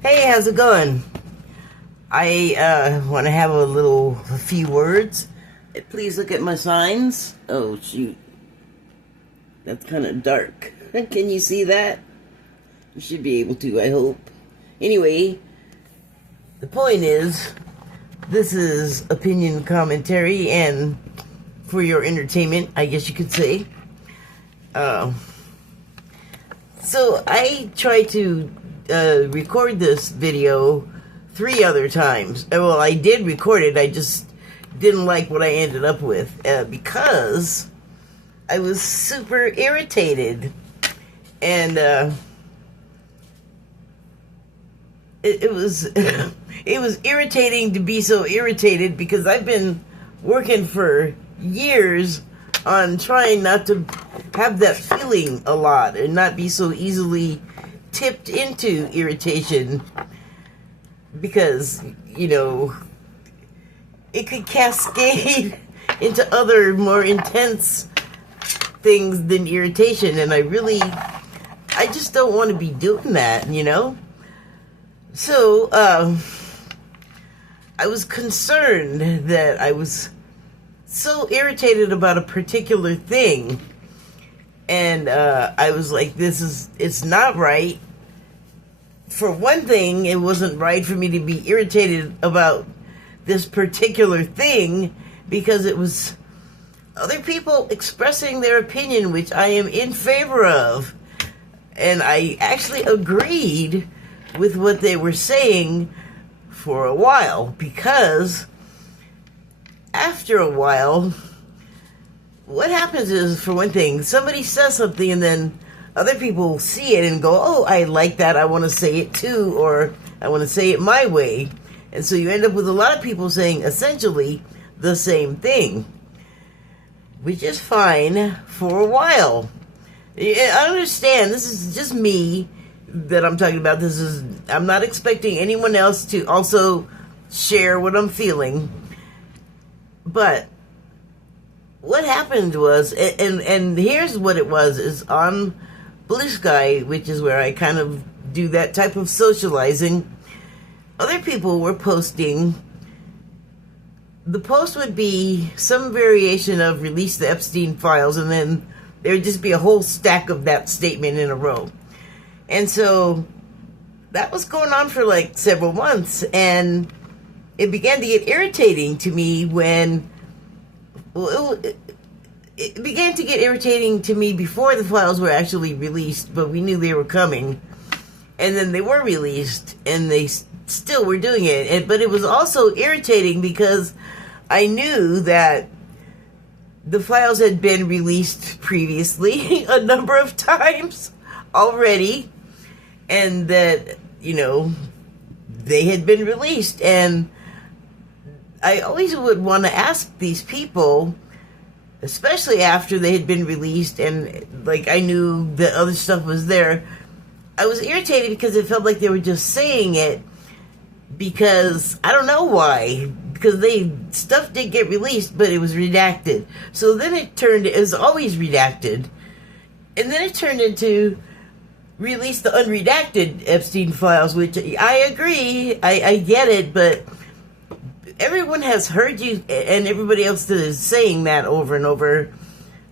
Hey, how's it going? I want to have a few words. Please look at my signs. Oh, shoot. That's kind of dark. Can you see that? You should be able to, I hope. Anyway, the point is, this is opinion commentary and for your entertainment, I guess you could say. So I tried to record this video 3 other times. Well, I did record it, I just didn't like what I ended up with because I was super irritated. And it was it was irritating to be so irritated because I've been working for years on trying not to have that feeling a lot and not be so easily tipped into irritation, because it could cascade into other more intense things than irritation, and I just don't want to be doing that. So I was concerned that I was so irritated about a particular thing, and I was like, it's not right. For one thing, it wasn't right for me to be irritated about this particular thing because it was other people expressing their opinion, which I am in favor of. And I actually agreed with what they were saying for a while, because after a while, what happens is, for one thing, somebody says something and then other people see it and go, oh, I like that, I want to say it too, or I want to say it my way. And so you end up with a lot of people saying essentially the same thing, which is fine for a while. I understand, this is just me that I'm talking about. I'm not expecting anyone else to also share what I'm feeling. But what happened was, and here's what it was, is on Blue Sky, which is where I kind of do that type of socializing, other people were posting. The post would be some variation of release the Epstein files, and then there would just be a whole stack of that statement in a row. And so that was going on for like several months, and it began to get irritating to me when, well, it began to get irritating to me before the files were actually released, but we knew they were coming. And then they were released, and they still were doing it. But it was also irritating because I knew that the files had been released previously a number of times already, and that, they had been released. And I always would want to ask these people, especially after they had been released and like I knew that other stuff was there, I was irritated because it felt like they were just saying it because I don't know why, because stuff did get released, but it was redacted. So then it was always redacted, and then it turned into release the unredacted Epstein files, which I agree, I get it, but everyone has heard you and everybody else that is saying that over and over.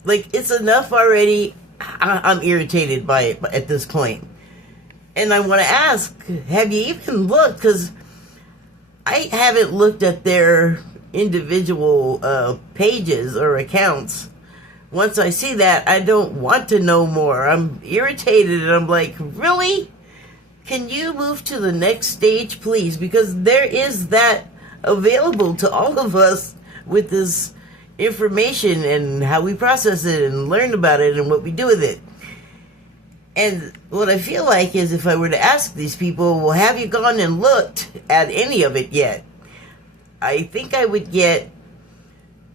Like, it's enough already. I'm irritated by it at this point. And I want to ask, have you even looked? Because I haven't looked at their individual pages or accounts. Once I see that, I don't want to know more. I'm irritated, and I'm like, really? Can you move to the next stage, please? Because there is that available to all of us with this information and how we process it and learn about it and what we do with it. And what I feel like is, if I were to ask these people, well, have you gone and looked at any of it yet? I think I would get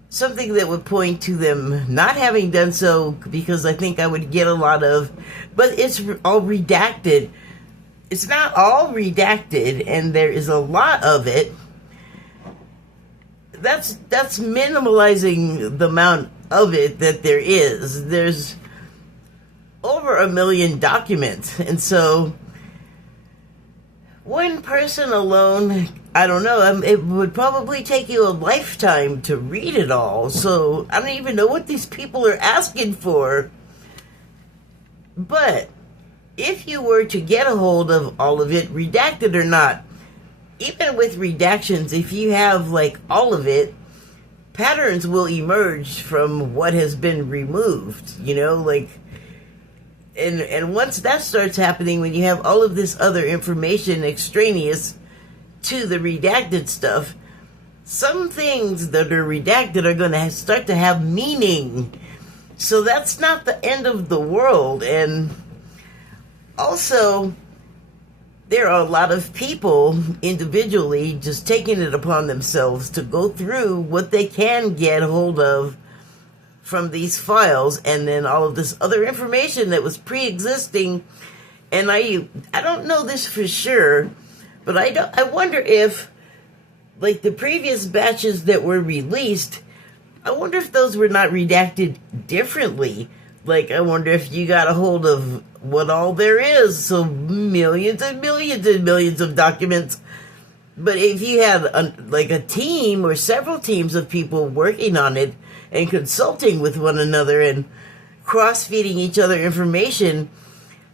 something that would point to them not having done so, because I think I would get a lot of, but it's all redacted. It's not all redacted, and there is a lot of it. That's minimalizing the amount of it that there is. There's over 1 million documents, and so One person alone, I don't know. It would probably take you a lifetime to read it all. So I don't even know what these people are asking for. But if you were to get a hold of all of it, redacted or not, even with redactions, if you have like all of it, patterns will emerge from what has been removed, like, and once that starts happening, when you have all of this other information extraneous to the redacted stuff, some things that are redacted are going to start to have meaning. So that's not the end of the world. And also, there are a lot of people individually just taking it upon themselves to go through what they can get hold of from these files, and then all of this other information that was pre-existing. And I don't know this for sure, but I wonder if, like, the previous batches that were released, I wonder if those were not redacted differently. Like, I wonder if you got a hold of what all there is. So millions and millions and millions of documents. But if you had a team or several teams of people working on it and consulting with one another and cross-feeding each other information,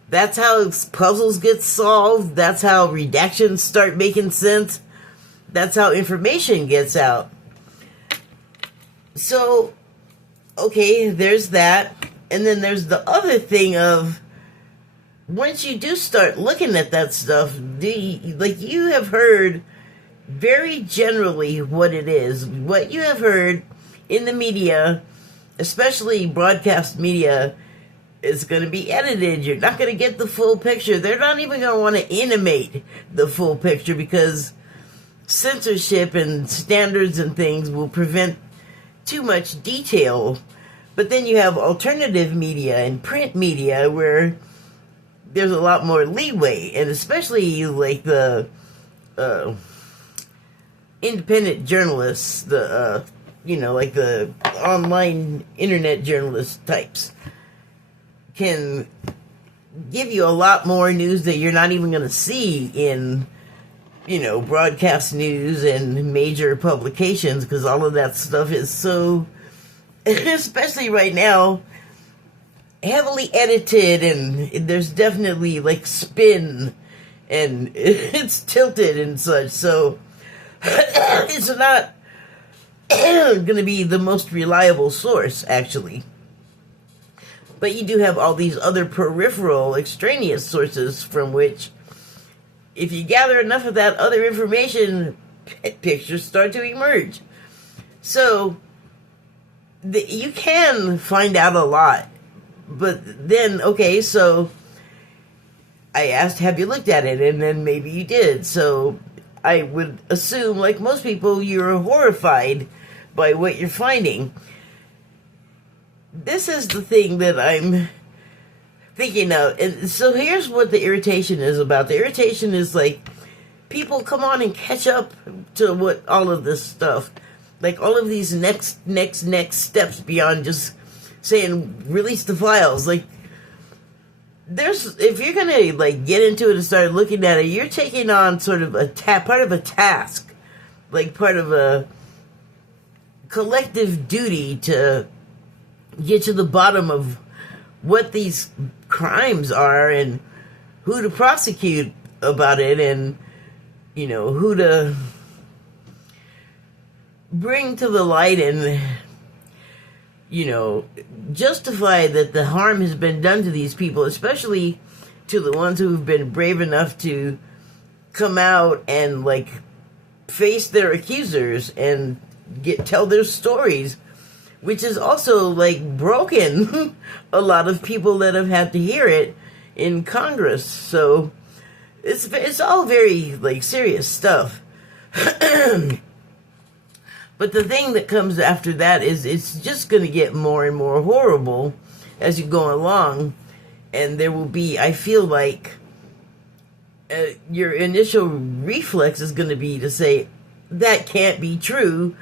that's how puzzles get solved. That's how redactions start making sense. That's how information gets out. So, okay, there's that. And then there's the other thing of, once you do start looking at that stuff, you have heard very generally what it is. What you have heard in the media, especially broadcast media, is going to be edited. You're not going to get the full picture. They're not even going to want to animate the full picture because censorship and standards and things will prevent too much detail. But then you have alternative media and print media where there's a lot more leeway, and especially like the independent journalists, like the online internet journalist types, can give you a lot more news that you're not even going to see in, broadcast news and major publications, because all of that stuff is so, especially right now, heavily edited, and there's definitely like spin, and it's tilted and such. So it's not going to be the most reliable source, actually. But you do have all these other peripheral, extraneous sources from which, if you gather enough of that other information, pictures start to emerge. So you can find out a lot. But then, okay, so I asked, have you looked at it? And then maybe you did. So I would assume, like most people, you're horrified by what you're finding. This is the thing that I'm thinking of. And so here's what the irritation is about. The irritation is like, people come on and catch up to what all of this stuff, like all of these next steps beyond just saying release the files. Like, if you're gonna like get into it and start looking at it, you're taking on sort of part of a task, like part of a collective duty to get to the bottom of what these crimes are and who to prosecute about it, and who to bring to the light and justify that the harm has been done to these people, especially to the ones who've been brave enough to come out and like face their accusers and tell their stories, which is also like broken a lot of people that have had to hear it in Congress. So it's all very like serious stuff. But the thing that comes after that is it's just going to get more and more horrible as you go along. And there will be, I feel like, your initial reflex is going to be to say, that can't be true.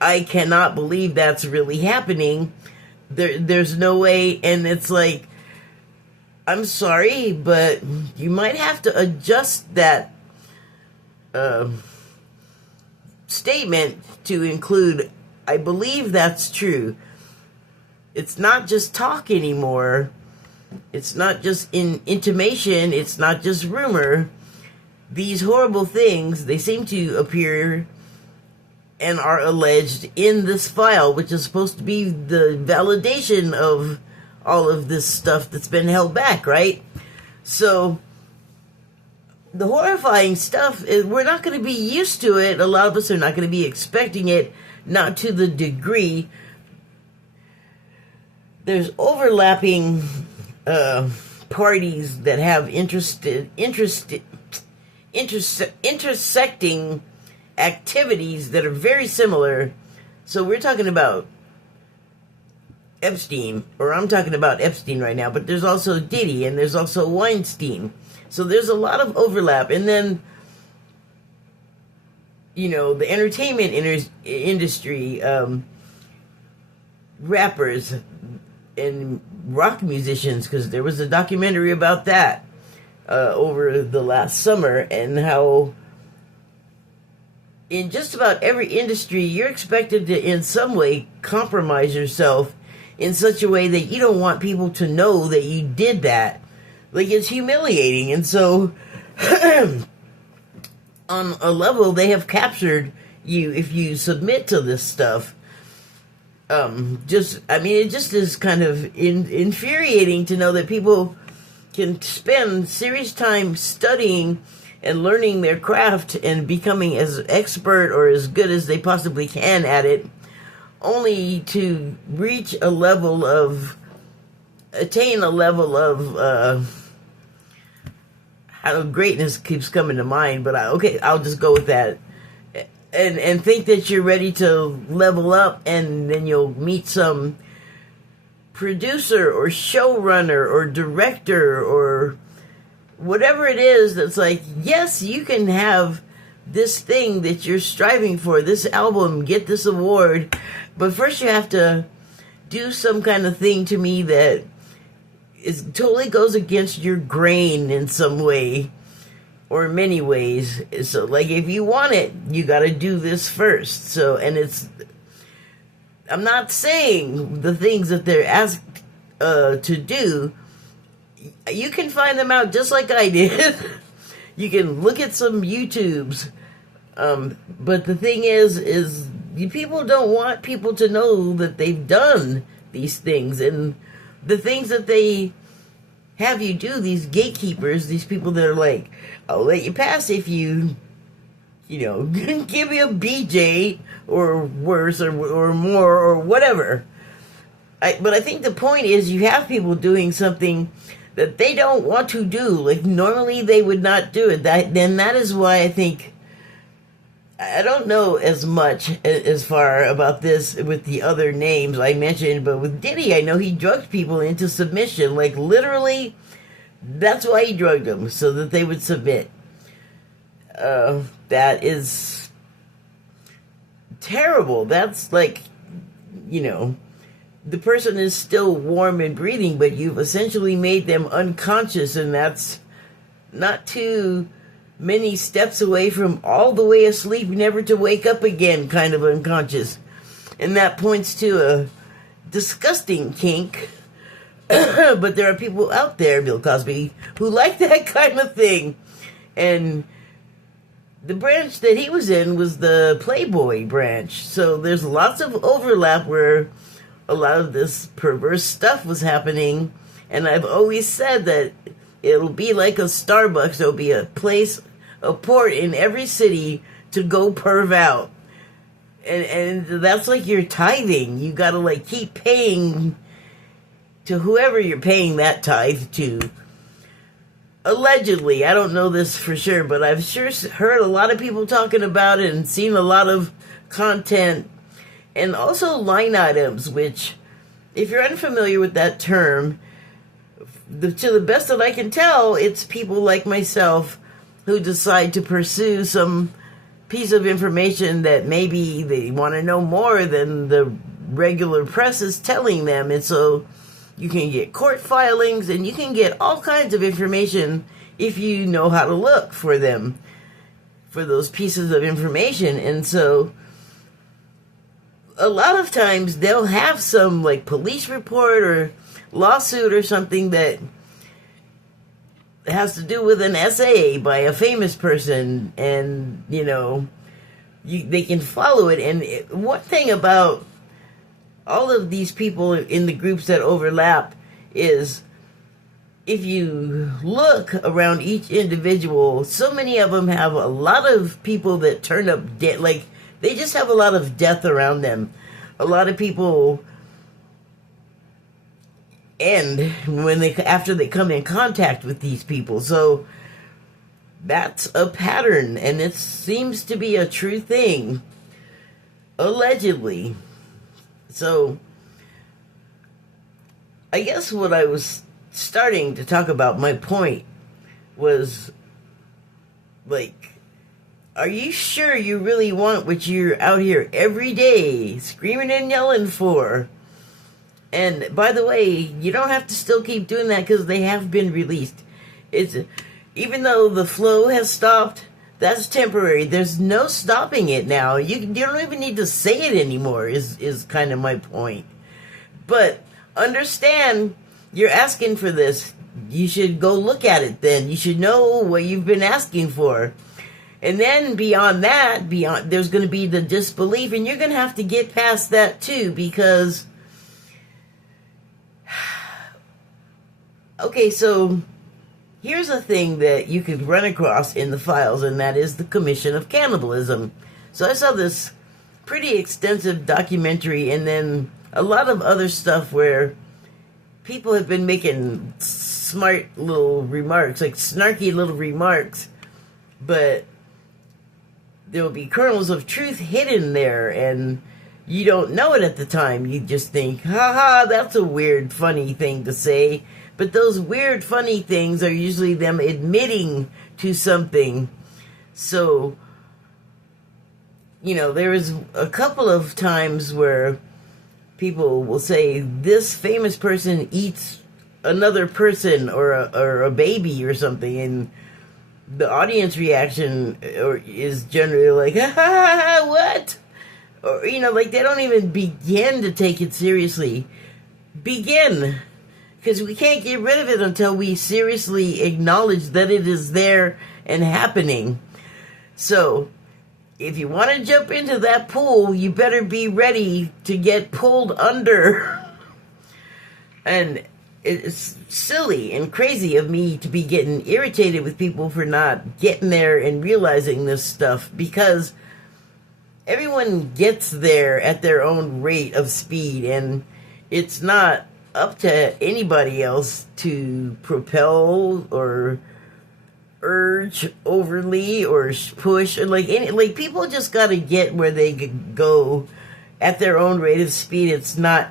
I cannot believe that's really happening. There's no way. And it's like, I'm sorry, but you might have to adjust that statement to include, I believe that's true. It's not just talk anymore. It's not just intimation. It's not just rumor. These horrible things, they seem to appear and are alleged in this file, which is supposed to be the validation of all of this stuff that's been held back, right? So the horrifying stuff is, we're not going to be used to it. A lot of us are not going to be expecting it, not to the degree. There's overlapping parties that have intersecting activities that are very similar. So we're talking about Epstein, or I'm talking about Epstein right now, but there's also Diddy and there's also Weinstein. So there's a lot of overlap. And then, you know, the entertainment industry, rappers and rock musicians, because there was a documentary about that over the last summer, and how in just about every industry you're expected to in some way compromise yourself in such a way that you don't want people to know that you did that. Like, it's humiliating. And so on a level, they have captured you if you submit to this stuff. It just is kind of infuriating to know that people can spend serious time studying and learning their craft and becoming as expert or as good as they possibly can at it, only to attain a level of greatness keeps coming to mind, but I'll just go with that. And think that you're ready to level up, and then you'll meet some producer or showrunner or director or whatever it is that's like, yes, you can have this thing that you're striving for, this album, get this award, but first you have to do some kind of thing to me that totally goes against your grain in some way, or many ways. So, like, if you want it, you got to do this first. So, and I'm not saying the things that they're asked to do, you can find them out just like I did. You can look at some YouTubes. But the thing is people don't want people to know that they've done these things, and the things that they have you do, these gatekeepers, these people that are like, I'll let you pass if you give me a BJ or worse or more or whatever. But I think the point is, you have people doing something that they don't want to do. Like, normally they would not do it. Then that is why I think, I don't know as much as far about this with the other names I mentioned, but with Diddy, I know he drugged people into submission. Like, literally, that's why he drugged them, so that they would submit. That is terrible. That's like, the person is still warm and breathing, but you've essentially made them unconscious, and that's not too many steps away from all the way asleep, never to wake up again kind of unconscious. And that points to a disgusting kink. But there are people out there, Bill Cosby, who like that kind of thing. And the branch that he was in was the Playboy branch. So there's lots of overlap where a lot of this perverse stuff was happening. And I've always said that it'll be like a Starbucks. There'll be a port in every city to go perv out. And that's like your tithing. You gotta like keep paying to whoever you're paying that tithe to. Allegedly, I don't know this for sure, but I've sure heard a lot of people talking about it and seen a lot of content, and also line items, which, if you're unfamiliar with that term, to the best that I can tell, it's people like myself who decide to pursue some piece of information that maybe they want to know more than the regular press is telling them. And so you can get court filings, and you can get all kinds of information if you know how to look for them. for those pieces of information. And so a lot of times they'll have some like police report or lawsuit or something that has to do with an essay by a famous person, and they can follow it. And one thing about all of these people in the groups that overlap is, if you look around each individual, so many of them have a lot of people that turn up dead. Like, they just have a lot of death around them. A lot of people end after they come in contact with these people. So that's a pattern, and it seems to be a true thing, allegedly. So I guess what I was starting to talk about, my point was, like, are you sure you really want what you're out here every day screaming and yelling for? And by the way, you don't have to still keep doing that, because they have been released. Even though the flow has stopped, that's temporary. There's no stopping it now. You don't even need to say it anymore, is kind of my point. But understand, you're asking for this. You should go look at it then. You should know what you've been asking for. And then beyond that, there's going to be the disbelief, and you're going to have to get past that too, because okay, so here's a thing that you could run across in the files, and that is the commission of cannibalism. So I saw this pretty extensive documentary, and then a lot of other stuff where people have been making smart little remarks, like snarky little remarks, but there will be kernels of truth hidden there, and you don't know it at the time. You just think, haha, that's a weird, funny thing to say. But those weird, funny things are usually them admitting to something. So, there was a couple of times where people will say, this famous person eats another person or a baby or something, and the audience reaction is generally like, ha ha ha, what? Or, like, they don't even begin to take it seriously. Begin. Because we can't get rid of it until we seriously acknowledge that it is there and happening. So, if you want to jump into that pool, you better be ready to get pulled under. And it's silly and crazy of me to be getting irritated with people for not getting there and realizing this stuff, because everyone gets there at their own rate of speed, and it's not up to anybody else to propel or urge overly or push, or like people just got to get where they go at their own rate of speed. It's not.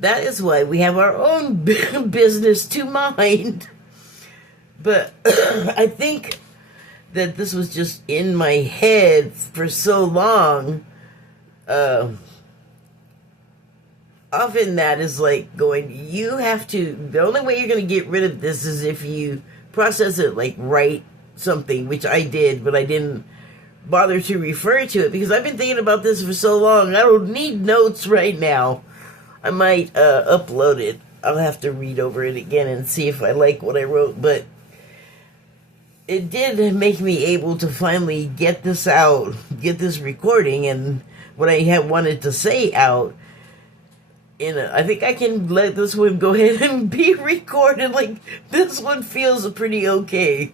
That is why we have our own business to mind. But I think that this was just in my head for so long. Often that is like going, you have to, the only way you're going to get rid of this is if you process it, like write something, which I did, but I didn't bother to refer to it because I've been thinking about this for so long. I don't need notes right now. I might upload it. I'll have to read over it again and see if I like what I wrote, but it did make me able to finally get this out, get this recording and what I had wanted to say out. I think I can let this one go ahead and be recorded. Like, this one feels pretty okay.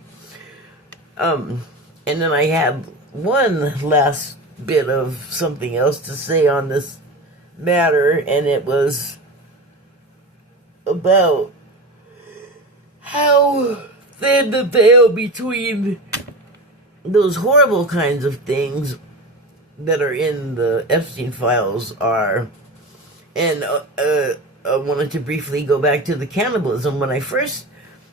And then I had one last bit of something else to say on this matter, and it was about how thin the veil between those horrible kinds of things that are in the Epstein files are. And I wanted to briefly go back to the cannibalism. When I first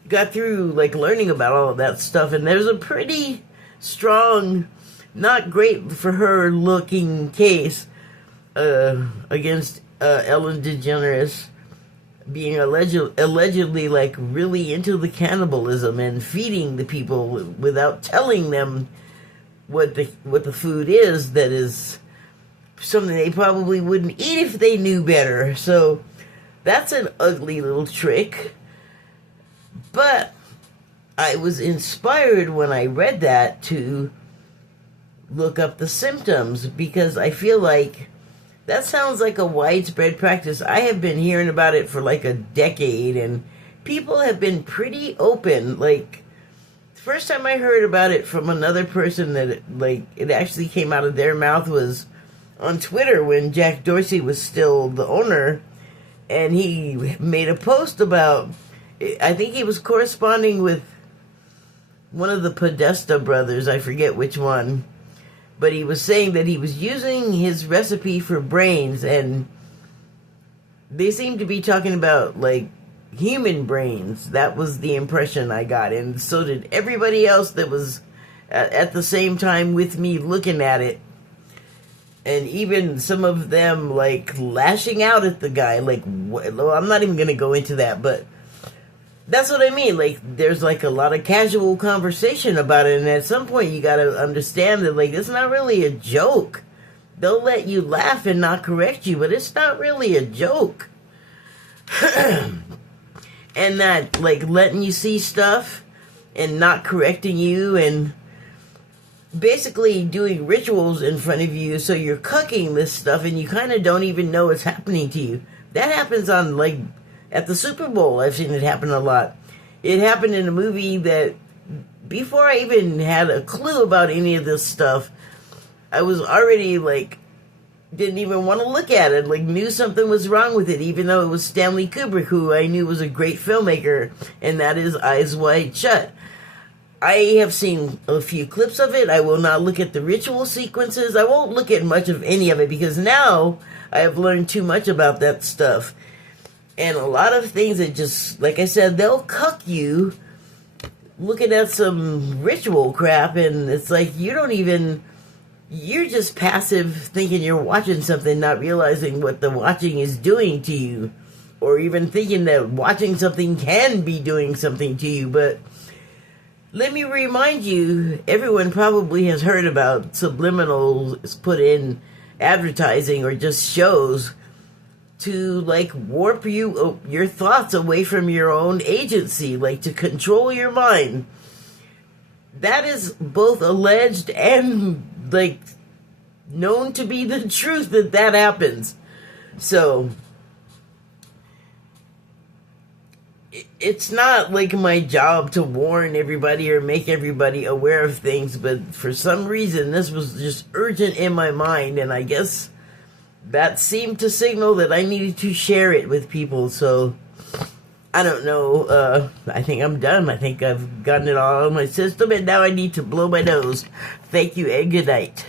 got through, like, learning about all of that stuff, and there's a pretty strong, not great for her looking case against Ellen DeGeneres being allegedly, like, really into the cannibalism and feeding the people without telling them what the food is that is something they probably wouldn't eat if they knew better. So that's an ugly little trick. But I was inspired when I read that to look up the symptoms, because I feel like that sounds like a widespread practice. I have been hearing about it for like a decade, and people have been pretty open. Like, the first time I heard about it from another person that it actually came out of their mouth was on Twitter when Jack Dorsey was still the owner, and he made a post about, I think he was corresponding with one of the Podesta brothers, I forget which one, but he was saying that he was using his recipe for brains, and they seemed to be talking about, like, human brains. That was the impression I got, and so did everybody else that was at the same time with me looking at it. And even some of them, like, lashing out at the guy. Like, well, I'm not even going to go into that, but that's what I mean. Like, there's, like, a lot of casual conversation about it, and at some point you got to understand that, like, it's not really a joke. They'll let you laugh and not correct you, but it's not really a joke. And that, like, letting you see stuff and not correcting you and basically doing rituals in front of you, so you're cooking this stuff and you kind of don't even know it's happening to you. That happens on, like, at the Super Bowl. I've seen it happen a lot. It happened in a movie that, before I even had a clue about any of this stuff, I was already, like, didn't even want to look at it, like, knew something was wrong with it, even though it was Stanley Kubrick, who I knew was a great filmmaker, and that is Eyes Wide Shut. I have seen a few clips of it. I will not look at the ritual sequences. I won't look at much of any of it, because now I have learned too much about that stuff. And a lot of things that just, like I said, they'll cuck you looking at some ritual crap, and it's like you're just passive thinking you're watching something, not realizing what the watching is doing to you, or even thinking that watching something can be doing something to you. But let me remind you, everyone probably has heard about subliminals put in advertising or just shows to, like, warp your thoughts away from your own agency, like, to control your mind. That is both alleged and, like, known to be the truth that happens. So it's not like my job to warn everybody or make everybody aware of things, but for some reason this was just urgent in my mind, and I guess that seemed to signal that I needed to share it with people. So I don't know, I think I'm done. I think I've gotten it all out of my system, and now I need to blow my nose. Thank you and good night.